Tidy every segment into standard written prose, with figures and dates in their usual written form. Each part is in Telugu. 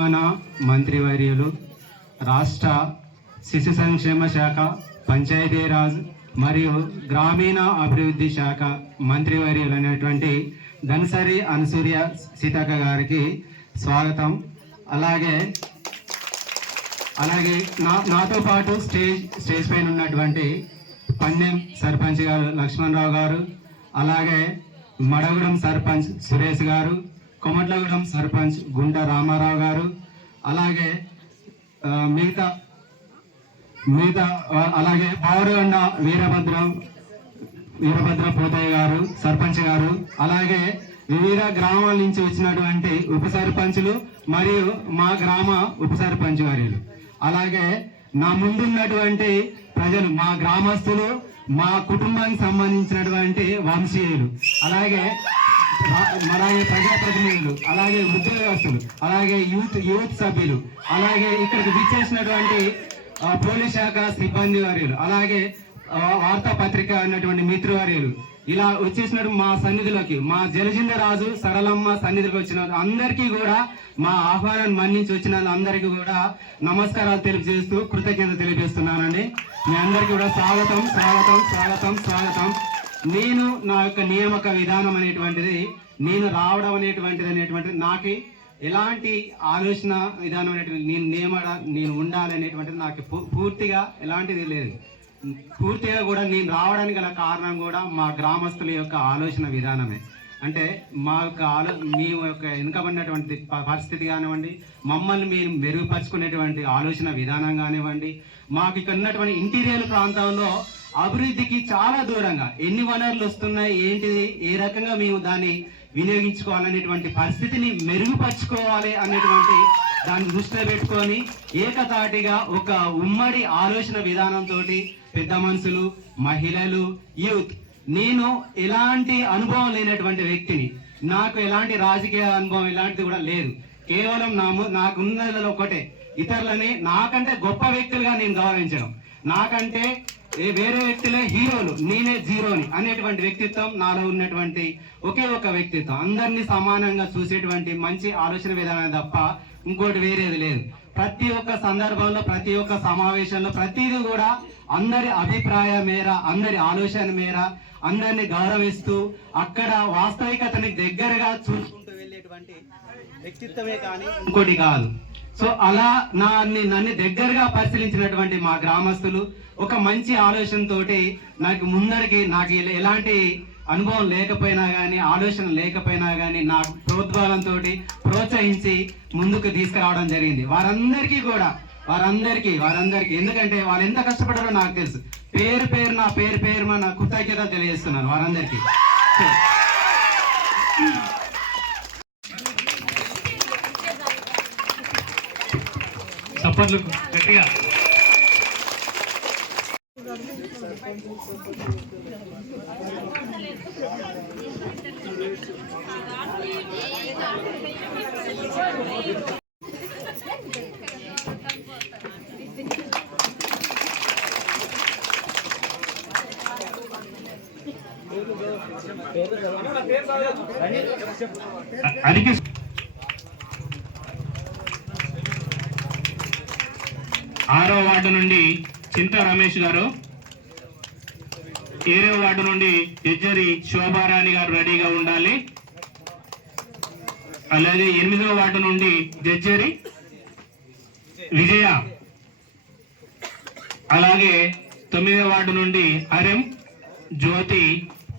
మన మంత్రివర్యులు రాష్ట్ర శిశు సంక్షేమ శాఖ పంచాయతీరాజ్ మరియు గ్రామీణ అభివృద్ధి శాఖ మంత్రివర్యులు అనేటువంటి ధనసరి అనసూయ సీతక్క గారికి స్వాగతం. అలాగే నాతో పాటు స్టేజ్ పైన ఉన్నటువంటి పన్నెం సర్పంచ్ గారు లక్ష్మణరావు గారు, అలాగే మడగూడెం సర్పంచ్ సురేష్ గారు, కొమట్లగూడెం సర్పంచ్ గుంట రామారావు గారు, అలాగే మిగతా అలాగే పౌరగొండ వీరభద్ర పోతయ్య గారు సర్పంచ్ గారు, అలాగే వివిధ గ్రామాల నుంచి వచ్చినటువంటి ఉప సర్పంచులు మరియు మా గ్రామ ఉప సర్పంచ్ వర్యులు, అలాగే నా ముందున్నటువంటి ప్రజలు, మా గ్రామస్తులు, మా కుటుంబానికి సంబంధించినటువంటి వంశీయులు, అలాగే ప్రజాప్రతినిధులు, అలాగే ఉద్యోగస్తులు, అలాగే యూత్ సభ్యులు, అలాగే ఇక్కడికి విచ్చేసినటువంటి పోలీస్ శాఖ సిబ్బంది వర్యులు, అలాగే వార్తాపత్రిక అన్నటువంటి మిత్రువర్యులు, ఇలా వచ్చేసిన మా సన్నిధిలోకి, మా జలజింద రాజు సరళమ్మ సన్నిధికి వచ్చిన అందరికీ కూడా, మా ఆహ్వానాన్ని మన్నించి వచ్చిన అందరికీ కూడా నమస్కారాలు తెలియజేస్తూ కృతజ్ఞత తెలియజేస్తున్నానండి. మీ అందరికీ కూడా స్వాగతం స్వాగతం స్వాగతం స్వాగతం. నేను నా యొక్క నియామక విధానం అనేటువంటిది, నేను రావడం అనేటువంటిది నాకు ఎలాంటి ఆలోచన విధానం అనేటువంటి నేను ఉండాలనేటువంటిది నాకు పూర్తిగా ఎలాంటిది లేదు. పూర్తిగా కూడా నేను రావడానికి గల కారణం కూడా మా గ్రామస్తుల యొక్క ఆలోచన విధానమే. అంటే మా యొక్క మీ యొక్క వెనుకబడినటువంటి పరిస్థితి కానివ్వండి, మమ్మల్ని మీరు మెరుగుపరుచుకునేటువంటి ఆలోచన విధానం కానివ్వండి, మాకు ఇక్కడ ఉన్నటువంటి ఇంటీరియర్ ప్రాంతంలో అభివృద్ధికి చాలా దూరంగా ఎన్ని వనరులు వస్తున్నాయి, ఏంటిది, ఏ రకంగా మేము దాన్ని వినియోగించుకోవాలనేటువంటి పరిస్థితిని మెరుగుపరుచుకోవాలి అనేటువంటి దాన్ని దృష్టిలో పెట్టుకొని ఏకతాటిగా ఒక ఉమ్మడి ఆలోచన విధానంతో పెద్ద మనుషులు, మహిళలు, యూత్, నేను ఎలాంటి అనుభవం లేనటువంటి వ్యక్తిని, నాకు ఎలాంటి రాజకీయ అనుభవం ఇలాంటిది కూడా లేదు. కేవలం నాకున్నది ఒకటే, ఇతరులని నాకంటే గొప్ప వ్యక్తులుగా నేను గౌరవించడం, నాకంటే వేరే వ్యక్తులే హీరోలు, నేనే జీరోని అనేటువంటి వ్యక్తిత్వం నాలో ఉన్నటువంటి ఒకే ఒక వ్యక్తిత్వం. అందరినీ సమానంగా చూసేటువంటి మంచి ఆలోచన విధానం తప్ప ఇంకోటి వేరేది లేదు. ప్రతి ఒక్క సందర్భంలో, ప్రతి ఒక్క సమావేశంలో ప్రతిదీ కూడా అందరి అభిప్రాయం మేర, అందరి ఆలోచన మేర, అందరినీ గౌరవిస్తూ అక్కడ వాస్తవికతని దగ్గరగా చూసుకుంటూ వెళ్ళేటువంటి వ్యక్తిత్వమే కానీ ఇంకోటి కాదు. సో అలా నన్ను దగ్గరగా పరిశీలించినటువంటి మా గ్రామస్తులు ఒక మంచి ఆలోచనతోటి నాకు ఎలాంటి అనుభవం లేకపోయినా కానీ, ఆలోచన లేకపోయినా కానీ, నా ప్రోద్బలంతో ప్రోత్సహించి ముందుకు తీసుకురావడం జరిగింది. వారందరికీ ఎందుకంటే వాళ్ళు ఎంత కష్టపడారో నాకు తెలుసు. పేరు నా కృతజ్ఞత తెలియజేస్తున్నాను వారందరికీ. సపోర్ట్లు గట్టిగా. అదికి 6వ వార్డు నుండి చింత రమేష్ గారు, 7వ వార్డు నుండి జజ్జరి శోభారాణి గారు రెడీగా ఉండాలి. అలాగే 8వ వార్డు నుండి జజ్జరి విజయ, అలాగే 9వ వార్డు నుండి హరిం జ్యోతి,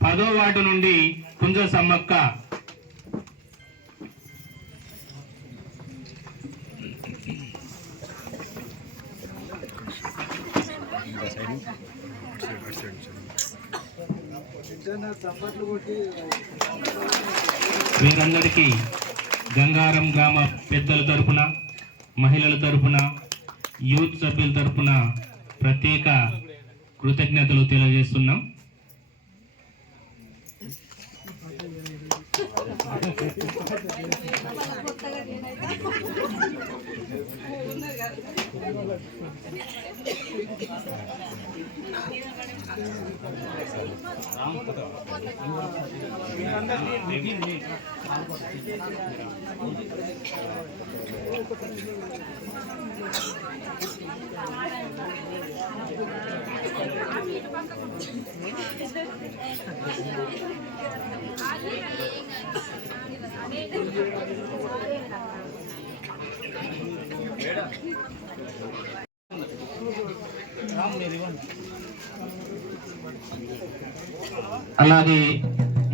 10వ వార్డు నుండి కుంజ సమ్మక్క, వీరందరికీ గంగారం గ్రామ పెద్దల తరపున, మహిళల తరపున, యూత్ సభ్యుల తరపున ప్రత్యేక కృతజ్ఞతలు తెలియజేస్తున్నాం. అలాగే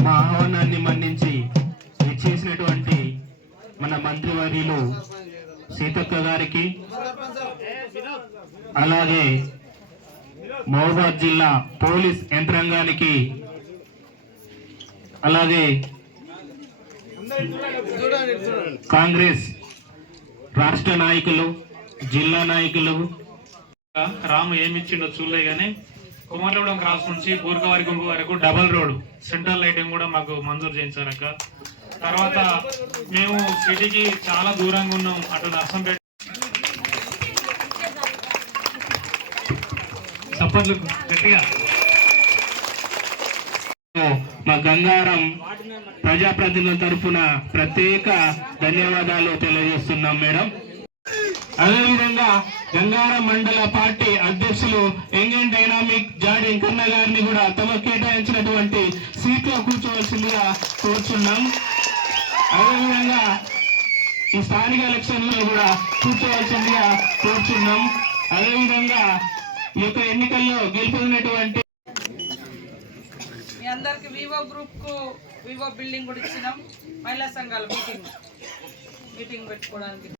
మా ఆహ్వానాన్ని మన్నించి విచ్చేసినటువంటి మన మంత్రివర్యులు సీతక్క గారికి, అలాగే మహబూబాద్ జిల్లా పోలీస్ యంత్రాంగానికి, అలాగే కాంగ్రెస్ రాష్ట్ర నాయకులు, జిల్లా నాయకులు. రాము ఏమిచ్చిండో చూడలే కానీ కుమారగూడెం క్రాస్ నుంచి బూర్గవారి గుంపు వరకు డబల్ రోడ్ సెంట్రల్ లైటింగ్ కూడా మాకు మంజూరు చేయించారక్క. తర్వాత మేము సిటీకి చాలా దూరంగా ఉన్నాం, అటు నర్సంపేట. చప్పట్లు గట్టిగా. మా గంగారం ప్రజాప్రతినిధుల తరఫున ప్రత్యేక ధన్యవాదాలు తెలియజేస్తున్నాం మేడం. అదేవిధంగా గంగారం మండల పార్టీ అధ్యక్షులు యంగ్ అండ్ డైనామిక్ జాడి కన్న గారిని కూడా తమ కేటాయించినటువంటి సీట్లో కూర్చోవలసిందిగా కోరుచున్నాం. అదేవిధంగా ఈ స్థానిక ఎలక్షన్ లో కూడా కూర్చోవలసిందిగా కోరుచున్నాం. అదేవిధంగా ఈ యొక్క ఎన్నికల్లో గెలుపొందినటువంటి మీ అందరికి వివో గ్రూప్ కు వివో బిల్డింగ్ కూడా ఇచ్చినాం. మహిళా సంఘాల మీటింగ్ పెట్టుకోవడానికి.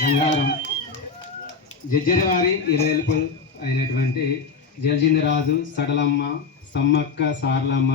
గంగారం జజ్జరవారి 20 అయినటువంటి జలజిందరాజు, సడలమ్మ, సమ్మక్క, సార్లమ్మ,